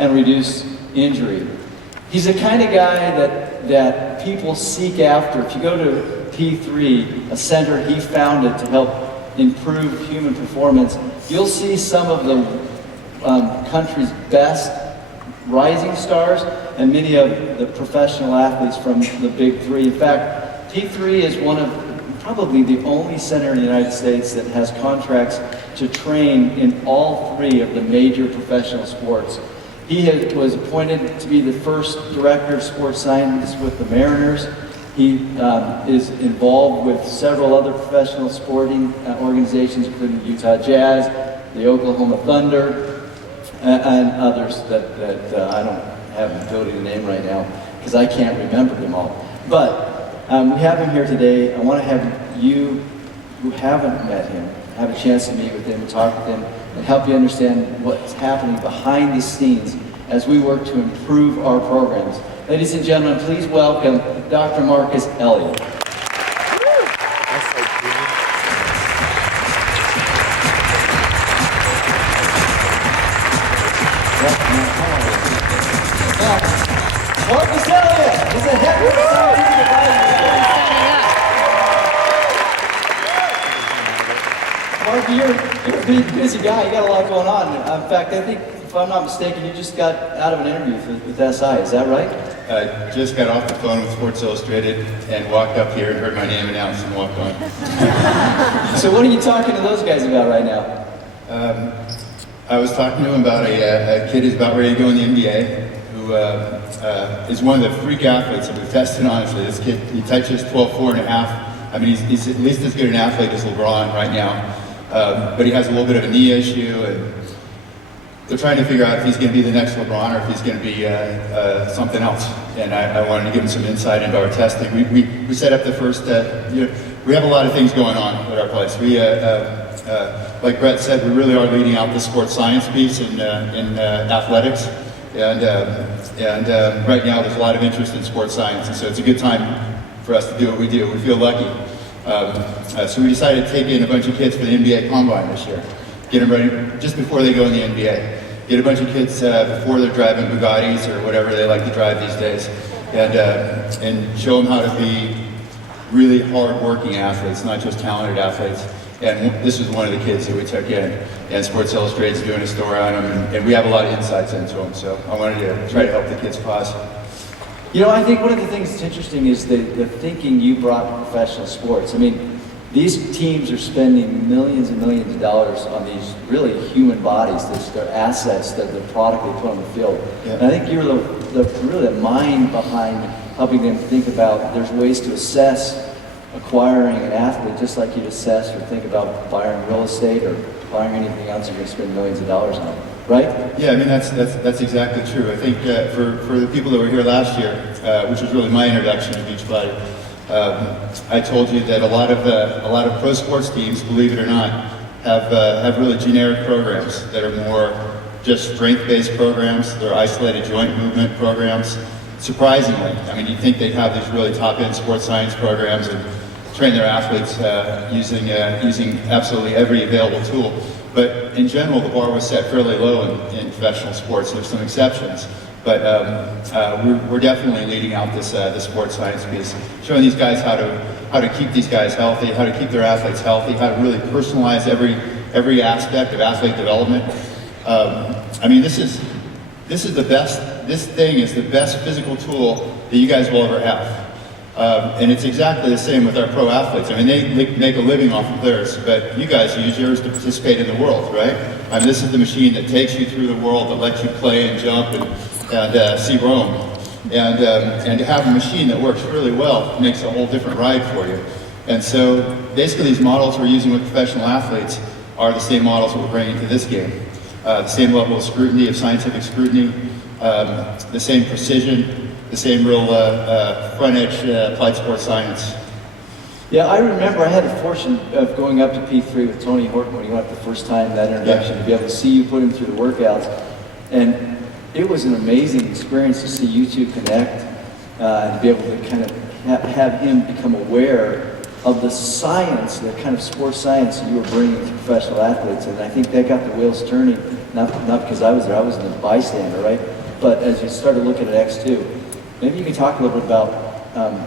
and reduce injury. He's the kind of guy that people seek after. If you go to P3, a center he founded to help improve human performance, you'll see some of the country's best rising stars and many of the professional athletes from the big three. In fact, P3 is one of probably the only center in the United States that has contracts to train in all three of the major professional sports. He was appointed to be the first director of sports science with the Mariners. He is involved with several other professional sporting organizations, including Utah Jazz, the Oklahoma Thunder, and others that I don't have the ability to name right now because I can't remember them all. But we have him here today. I want to have you who haven't met him have a chance to meet with him and talk with him and help you understand what's happening behind the scenes as we work to improve our programs. Ladies and gentlemen, please welcome Dr. Marcus Elliott. Marcus Elliott is a head of scientific advisor. Mark, you're a big, busy guy. You got a lot going on. In fact, I think, if I'm not mistaken, you just got out of an interview with SI. Is that right? I just got off the phone with Sports Illustrated and walked up here and heard my name announced and walked on. So what are you talking to those guys about right now? I was talking to him about a kid who's about ready to go in the NBA, who is one of the freak athletes that we've tested, honestly. This kid, he touches 12.4 and a half. I mean, he's at least as good an athlete as LeBron right now. But he has a little bit of a knee issue, and they're trying to figure out if he's going to be the next LeBron or if he's going to be something else. And I wanted to give him some insight into our testing. We set up the first, we have a lot of things going on at our place. We, like Brett said, we really are leading out the sports science piece in athletics. And right now there's a lot of interest in sports science, and so it's a good time for us to do what we do. We feel lucky. So we decided to take in a bunch of kids for the NBA Combine this year. Get them ready just before they go in the NBA. Get a bunch of kids before they're driving Bugattis or whatever they like to drive these days, and show them how to be really hard-working athletes, not just talented athletes. And this was one of the kids that we took in, and Sports Illustrated's doing a story on him, and we have a lot of insights into them. So I wanted to try to help the kids cause. You know, I think one of the things that's interesting is the thinking you brought to professional sports. I mean, these teams are spending millions and millions of dollars on these really human bodies, their assets, the product they put on the field. Yeah. And I think you're really the mind behind helping them think about there's ways to assess acquiring an athlete just like you'd assess or think about buying real estate or buying anything else you're going to spend millions of dollars on, right? Yeah, I mean, that's exactly true. I think for the people that were here last year, which was really my introduction to Beachbody, I told you that a lot of pro sports teams, believe it or not, have really generic programs that are more just strength-based programs. They're isolated joint movement programs. Surprisingly, I mean, you'd think they'd have these really top-end sports science programs and train their athletes using absolutely every available tool. But in general, the bar was set fairly low in professional sports. There's some exceptions. But we're definitely leading out this sports science piece, showing these guys how to keep these guys healthy, how to keep their athletes healthy, how to really personalize every aspect of athlete development. I mean, this is the best. This thing is the best physical tool that you guys will ever have. And it's exactly the same with our pro athletes. I mean, they make a living off of theirs, but you guys use yours to participate in the world, right? I mean, this is the machine that takes you through the world, that lets you play and jump and see Rome. And to have a machine that works really well makes a whole different ride for you. And so basically these models we're using with professional athletes are the same models that we're bringing to this game. The same level of scrutiny, of scientific scrutiny, the same precision, the same real front edge applied sports science. Yeah, I remember I had the fortune of going up to P3 with Tony Horton when he went up the first time, that introduction, to be able to see you put him through the workouts. And it was an amazing experience to see you two connect and to be able to kind of have him become aware of the science, the kind of sports science you were bringing to professional athletes. And I think that got the wheels turning not because I was there, I was a bystander, right? But as you started looking at X2, maybe you could talk a little bit about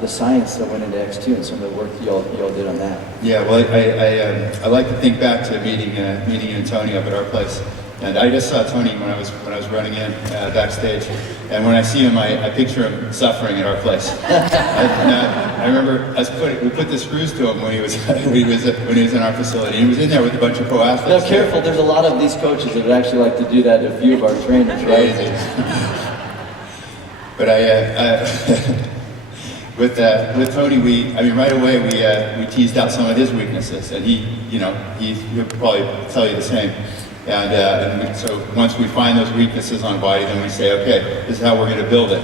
the science that went into X2 and some of the work y'all did on that. Yeah, well, I like to think back to meeting you and Tony up at our place. And I just saw Tony when I was running in backstage, and when I see him, I picture him suffering at our place. I remember we put the screws to him when he was in our facility. He was in there with a bunch of pro athletes. Now, careful! There's a lot of these coaches that would actually like to do that to a few of our trainers, right? But with Tony, right away we teased out some of his weaknesses, and he'll probably tell you the same. So once we find those weaknesses on a body, then we say, okay, this is how we're going to build it.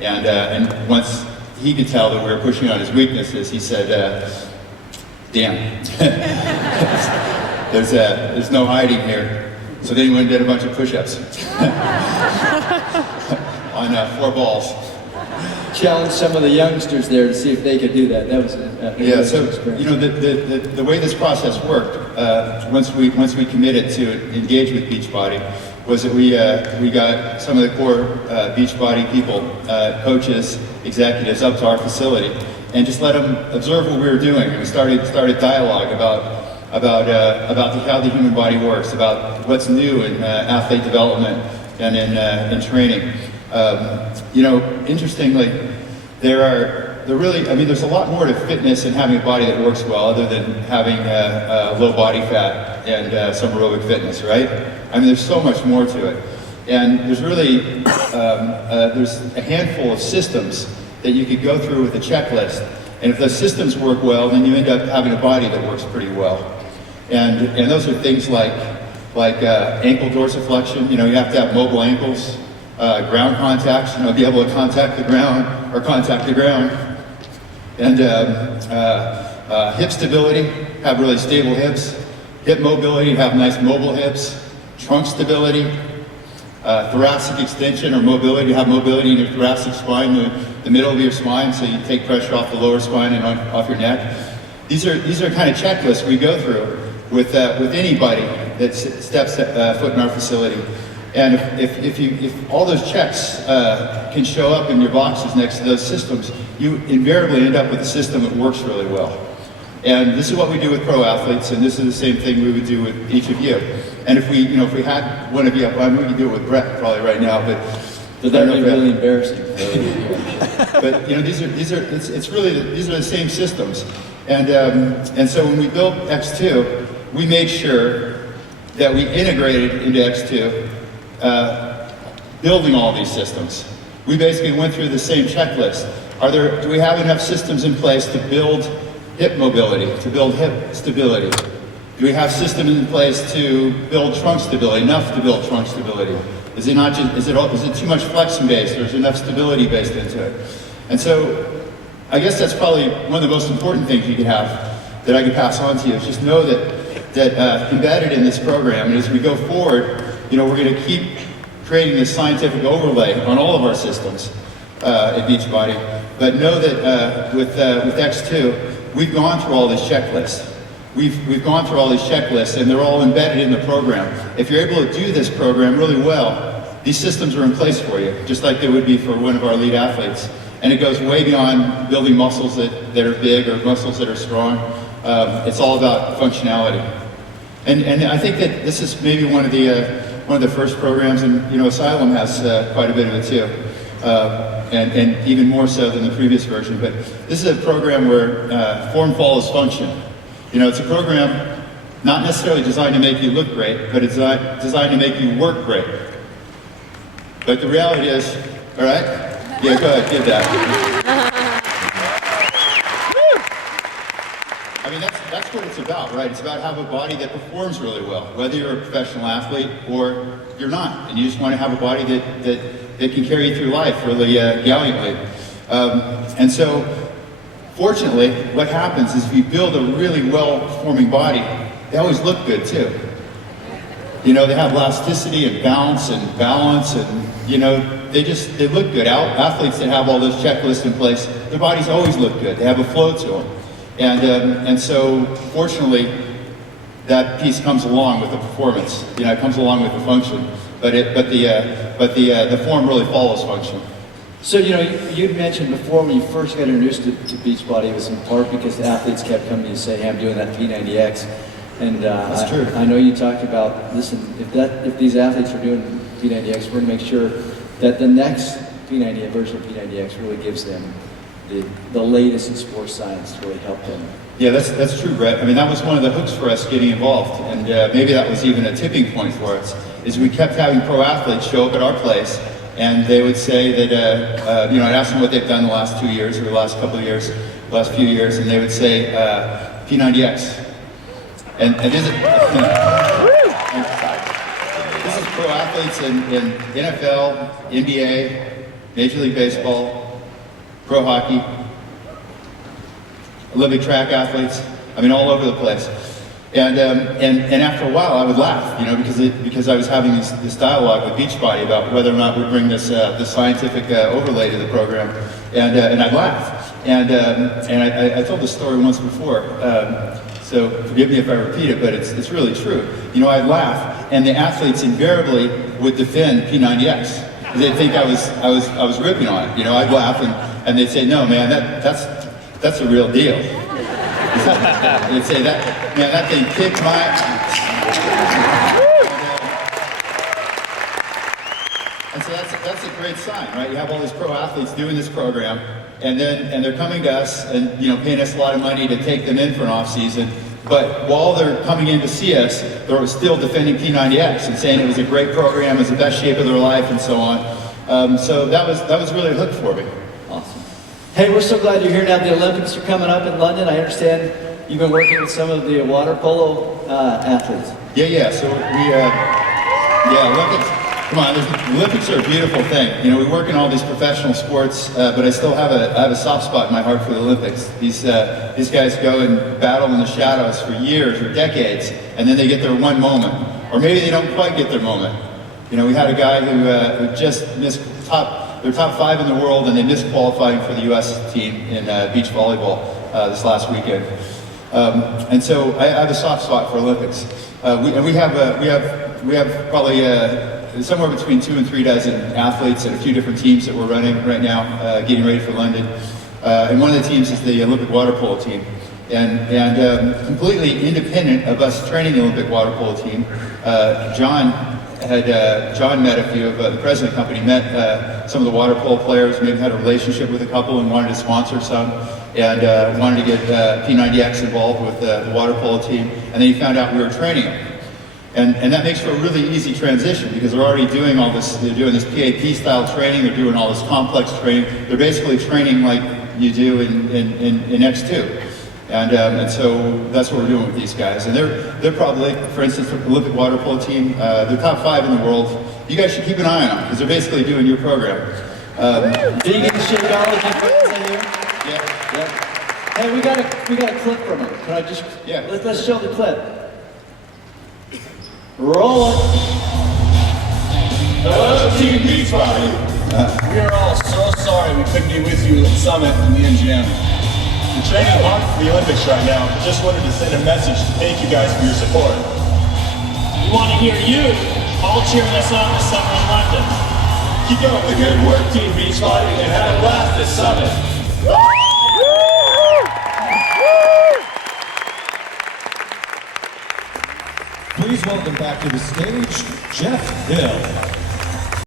And once he could tell that we were pushing on his weaknesses, he said, damn, there's no hiding here. So then he went and did a bunch of push-ups on 4 balls. Challenge some of the youngsters there to see if they could do that. That was so experience. The way this process worked, once we committed to engage with Beachbody, was that we got some of the core Beachbody people, coaches, executives, up to our facility, and just let them observe what we were doing. And we started dialogue about how the human body works, about what's new in athlete development and in training. Interestingly, there's a lot more to fitness and having a body that works well, other than having low body fat and some aerobic fitness, right? There's so much more to it. And there's really, there's a handful of systems that you could go through with a checklist. And if those systems work well, then you end up having a body that works pretty well. And those are things like ankle dorsiflexion. You have to have mobile ankles. Ground contacts, be able to contact the ground or contact the ground. And hip stability, have really stable hips. Hip mobility, have nice mobile hips. Trunk stability. Thoracic extension or mobility, have mobility in your thoracic spine, the middle of your spine, so you take pressure off the lower spine and off your neck. These are kind of checklists we go through with anybody that steps foot in our facility. And if all those checks can show up in your boxes next to those systems, you invariably end up with a system that works really well. And this is what we do with pro athletes, and this is the same thing we would do with each of you. And if we had one of you up, we could do it with Brett probably right now, but that would be really embarrassing. But these are the same systems. And so when we built X2, we made sure that we integrated into X2. Building all these systems. We basically went through the same checklist. Do we have enough systems in place to build hip mobility, to build hip stability? Do we have systems in place to build trunk stability, enough to build trunk stability? Is it too much flexion based, or is there enough stability based into it? And so I guess that's probably one of the most important things you could have that I could pass on to you, is just know that embedded in this program, and as we go forward, we're going to keep creating this scientific overlay on all of our systems at Beachbody. But know that with X2, we've gone through all these checklists. We've gone through all these checklists, and they're all embedded in the program. If you're able to do this program really well, these systems are in place for you, just like they would be for one of our elite athletes. And it goes way beyond building muscles that are big or muscles that are strong. It's all about functionality. And I think that this is maybe one of the first programs, and Asylum has quite a bit of it too, and even more so than the previous version. But this is a program where form follows function. It's a program not necessarily designed to make you look great, but it's designed to make you work great. But the reality is, all right? Yeah, go ahead, give that. That's what it's about, right? It's about having a body that performs really well, whether you're a professional athlete or you're not, and you just want to have a body that can carry you through life really gallantly. And so, fortunately, what happens is if you build a really well-performing body, they always look good too. They have elasticity and balance, and they look good. Athletes that have all those checklists in place, their bodies always look good. They have a flow to them. And so, fortunately, that piece comes along with the performance. You know, it comes along with the function, but the form really follows function. So, you know, you'd mentioned before when you first got introduced to Beachbody, it was in part because the athletes kept coming to you and saying, hey, I'm doing that P90X. And That's true. I know you talked about, listen, if these athletes are doing P90X, we're going to make sure that the next P90 version of P90X really gives them the latest in sports science to really help them. Yeah, that's true, Brett. I mean, that was one of the hooks for us getting involved, and maybe that was even a tipping point for us, is we kept having pro athletes show up at our place, and they would say that, you know, I'd ask them what they've done the last 2 years, or the last couple of years, the last few years, and they would say, P90X. And this is pro athletes in NFL, NBA, Major League Baseball, pro hockey, Olympic track athletes, I mean, all over the place. And after a while, I would laugh, you know, because I was having this dialogue with Beachbody about whether or not we'd bring this scientific overlay to the program, and I'd laugh. And I told this story once before, so forgive me if I repeat it, but it's really true. You know, I'd laugh, and the athletes invariably would defend P90X. They'd think I was ripping on it. You know, I'd laugh, and they'd say, no, man, that's a real deal. They'd say that, man, that thing kicked my. And so that's a great sign, right? You have all these pro athletes doing this program, and they're coming to us and, you know, paying us a lot of money to take them in for an off season. But while they're coming in to see us, they're still defending P90X and saying it was a great program, it was the best shape of their life, and so on. So that was really a hook for me. Awesome. Hey, we're so glad you're here now. The Olympics are coming up in London. I understand you've been working with some of the water polo athletes. Yeah. So Olympics. Come on, the Olympics are a beautiful thing. You know, we work in all these professional sports, but I still have a soft spot in my heart for the Olympics. These guys go and battle in the shadows for years or decades, and then they get their one moment, or maybe they don't quite get their moment. You know, we had a guy who just missed they're top 5 in the world, and they missed qualifying for the U.S. team in beach volleyball this last weekend. And so I have a soft spot for Olympics. We have probably somewhere between 2 and 3 dozen athletes and a few different teams that we're running right now, getting ready for London. And one of the teams is the Olympic water polo team. And completely independent of us training the Olympic water polo team, John met a few of the president of the company, met some of the water polo players, maybe had a relationship with a couple and wanted to sponsor some, and wanted to get P90X involved with the water polo team, and then he found out we were training them. And that makes for a really easy transition because they're already doing all this, they're doing this PAP style training, they're doing all this complex training, they're basically training like you do in X2. And so that's what we're doing with these guys. And they're probably, for instance, the Olympic water polo team, they're top 5 in the world. You guys should keep an eye on them because they're basically doing your program. Did you get to shake all of your friends in here? Yeah. Hey, we got a clip from them. Can I just? Yeah. Let's show the clip. Roll it. Hello, Team Beachbody. We are all so sorry we couldn't be with you at the summit in the MGM. We're training hard for the Olympics right now. Just wanted to send a message to thank you guys for your support. We want to hear you all cheering us on this summer in London. Keep up the good work, Team Beachbody, and have a blast this summit. Please welcome back to the stage, Jeff Hill.